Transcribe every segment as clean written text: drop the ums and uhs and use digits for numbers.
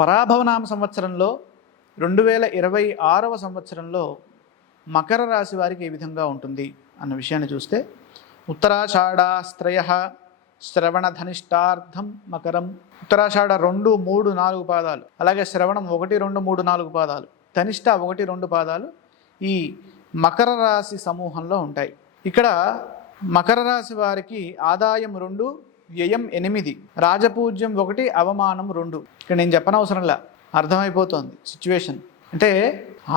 పరాభవనామ సంవత్సరంలో 2026వ సంవత్సరంలో మకర రాశి వారికి ఏ విధంగా ఉంటుంది అన్న విషయాన్ని చూస్తే, ఉత్తరాషాఢాస్త్రయ శ్రవణ ధనిష్టార్థం మకరం. ఉత్తరాషాఢ 2, 3, 4 పాదాలు, అలాగే శ్రవణం 1, 2, 3, 4 పాదాలు, ధనిష్ట 1, 2 పాదాలు ఈ మకర రాశి సమూహంలో ఉంటాయి. ఇక్కడ మకర రాశి వారికి ఆదాయం 2, వ్యయం 8, రాజపూజ్యం 1, అవమానం 2. ఇక్కడ నేను చెప్పనవసరంలా, అర్థమైపోతుంది సిచ్యువేషన్. అంటే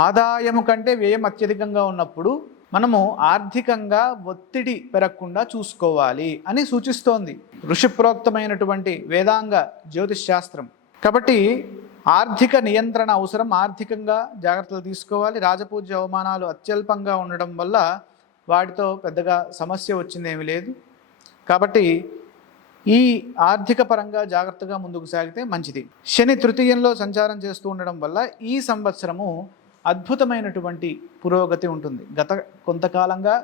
ఆదాయము కంటే వ్యయం అత్యధికంగా ఉన్నప్పుడు మనము ఆర్థికంగా ఒత్తిడి పెరగకుండా చూసుకోవాలి అని సూచిస్తోంది ఋషిప్రోక్తమైనటువంటి వేదాంగ జ్యోతిష్ శాస్త్రం. కాబట్టి ఆర్థిక నియంత్రణ అవసరం, ఆర్థికంగా జాగ్రత్తలు తీసుకోవాలి. రాజపూజ్య అవమానాలు అత్యల్పంగా ఉండడం వల్ల వాటితో పెద్దగా సమస్య వచ్చిందేమీ లేదు. కాబట్టి ఈ ఆర్థిక పరంగా జాగ్రత్తగా ముందుకు సాగితే మంచిది. శని తృతీయంలో సంచారం చేస్తూ ఉండడం వల్ల ఈ సంవత్సరము అద్భుతమైనటువంటి పురోగతి ఉంటుంది. గత కొంతకాలంగా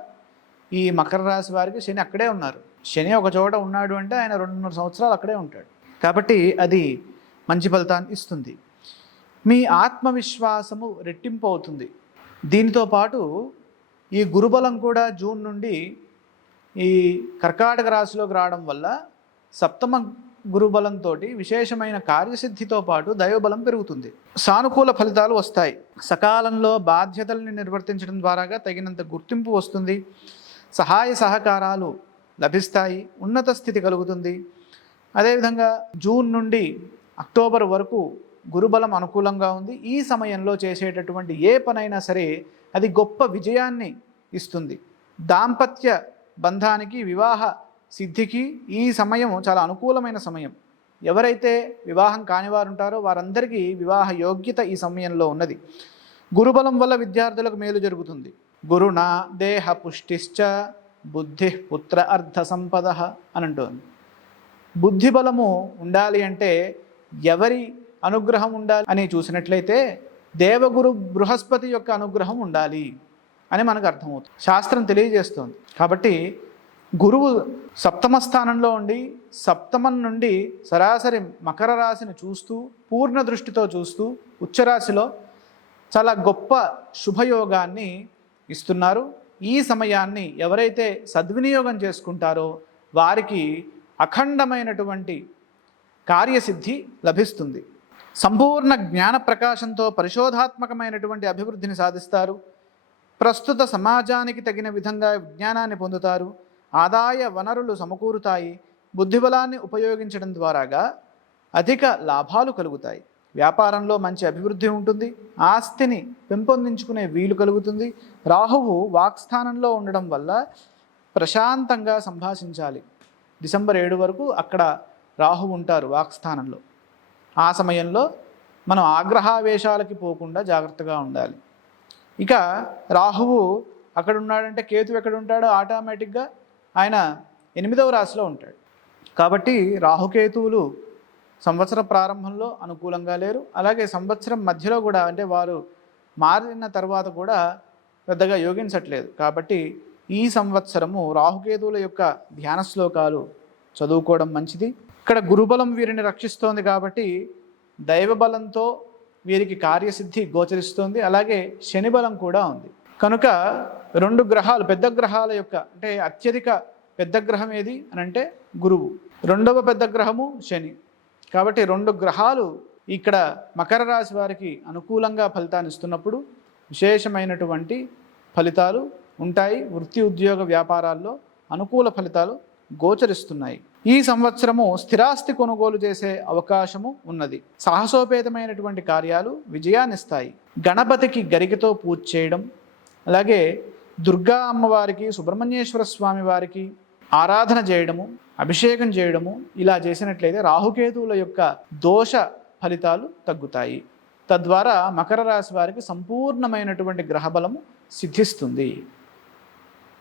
ఈ మకర రాశి వారికి శని అక్కడే ఉన్నారు. శని ఒక చోట ఉన్నాడు అంటే ఆయన 2.5 సంవత్సరాలు అక్కడే ఉంటాడు. కాబట్టి అది మంచి ఫలితాన్ని ఇస్తుంది. మీ ఆత్మవిశ్వాసము రెట్టింపు అవుతుంది. దీనితో పాటు ఈ గురుబలం కూడా జూన్ నుండి ఈ కర్కాటక రాశిలోకి రావడం వల్ల సప్తమ గురుబలంతో విశేషమైన కార్యసిద్ధితో పాటు దైవబలం పెరుగుతుంది. సానుకూల ఫలితాలు వస్తాయి. సకాలంలో బాధ్యతల్ని నిర్వర్తించడం ద్వారాగా తగినంత గుర్తింపు వస్తుంది. సహాయ సహకారాలు లభిస్తాయి. ఉన్నత స్థితి కలుగుతుంది. అదేవిధంగా జూన్ నుండి అక్టోబర్ వరకు గురుబలం అనుకూలంగా ఉంది. ఈ సమయంలో చేసేటటువంటి ఏ పనైనా సరే అది గొప్ప విజయాన్ని ఇస్తుంది. దాంపత్య బంధానికి, వివాహ సిద్ధికి ఈ సమయం చాలా అనుకూలమైన సమయం. ఎవరైతే వివాహం కానివారు ఉంటారో వారందరికీ వివాహ యోగ్యత ఈ సమయంలో ఉన్నది. గురుబలం వల్ల విద్యార్థులకు మేలు జరుగుతుంది. గురునా దేహ పుష్టిశ్చ బుద్ధి పుత్ర అర్థ సంపద అని అంటోంది. బుద్ధి బలము ఉండాలి అంటే ఎవరి అనుగ్రహం ఉండాలి అని చూసినట్లయితే దేవగురు బృహస్పతి యొక్క అనుగ్రహం ఉండాలి అని మనకు అర్థమవుతుంది. శాస్త్రం తెలియజేస్తోంది. కాబట్టి గురువు సప్తమ స్థానంలో ఉండి సప్తమం నుండి సరాసరి మకర రాశిని చూస్తూ పూర్ణ దృష్టితో చూస్తూ ఉచ్చరాశిలో చాలా గొప్ప శుభయోగాన్ని ఇస్తున్నారు. ఈ సమయాన్ని ఎవరైతే సద్వినియోగం చేసుకుంటారో వారికి అఖండమైనటువంటి కార్యసిద్ధి లభిస్తుంది. సంపూర్ణ జ్ఞాన ప్రకాశంతో పరిశోధాత్మకమైనటువంటి అభివృద్ధిని సాధిస్తారు. ప్రస్తుత సమాజానికి తగిన విధంగా విజ్ఞానాన్ని పొందుతారు. ఆదాయ వనరులు సమకూరుతాయి. బుద్ధిబలాన్ని ఉపయోగించడం ద్వారాగా అధిక లాభాలు కలుగుతాయి. వ్యాపారంలో మంచి అభివృద్ధి ఉంటుంది. ఆస్తిని పెంపొందించుకునే వీలు కలుగుతుంది. రాహువు వాక్స్థానంలో ఉండడం వల్ల ప్రశాంతంగా సంభాషించాలి. డిసెంబర్ 7 వరకు అక్కడ రాహువు ఉంటారు వాక్స్థానంలో. ఆ సమయంలో మనం ఆగ్రహావేశాలకి పోకుండా జాగ్రత్తగా ఉండాలి. ఇక రాహువు అక్కడ ఉన్నాడంటే కేతు ఎక్కడ ఉంటాడో ఆటోమేటిక్గా ఆయన 8వ రాశిలో ఉంటాడు. కాబట్టి రాహుకేతువులు సంవత్సర ప్రారంభంలో అనుకూలంగా లేరు. అలాగే సంవత్సరం మధ్యలో కూడా, అంటే వారు మారిన తర్వాత కూడా పెద్దగా యోగించట్లేదు. కాబట్టి ఈ సంవత్సరము రాహుకేతువుల యొక్క ధ్యాన శ్లోకాలు చదువుకోవడం మంచిది. ఇక్కడ గురుబలం వీరిని రక్షిస్తోంది కాబట్టి దైవబలంతో వీరికి కార్యసిద్ధి గోచరిస్తోంది. అలాగే శని బలం కూడా ఉంది. కనుక 2 గ్రహాలు, పెద్ద గ్రహాల యొక్క, అంటే అత్యధిక పెద్ద గ్రహం ఏది అని అంటే గురువు, 2వ పెద్ద గ్రహము శని. కాబట్టి 2 గ్రహాలు ఇక్కడ మకర రాశి వారికి అనుకూలంగా ఫలితాన్ని ఇస్తున్నప్పుడు విశేషమైనటువంటి ఫలితాలు ఉంటాయి. వృత్తి, ఉద్యోగ, వ్యాపారాల్లో అనుకూల ఫలితాలు గోచరిస్తున్నాయి. ఈ సంవత్సరము స్థిరాస్తి కొనుగోలు చేసే అవకాశము ఉన్నది. సాహసోపేతమైనటువంటి కార్యాలు విజయాన్నిస్తాయి. గణపతికి గరికతో పూజ చేయడం, అలాగే దుర్గా అమ్మవారికి, సుబ్రహ్మణ్యేశ్వర స్వామి వారికి ఆరాధన చేయడము, అభిషేకం చేయడము, ఇలా చేసినట్లయితే రాహుకేతువుల యొక్క దోష ఫలితాలు తగ్గుతాయి. తద్వారా మకర రాశి వారికి సంపూర్ణమైనటువంటి గ్రహబలము సిద్ధిస్తుంది.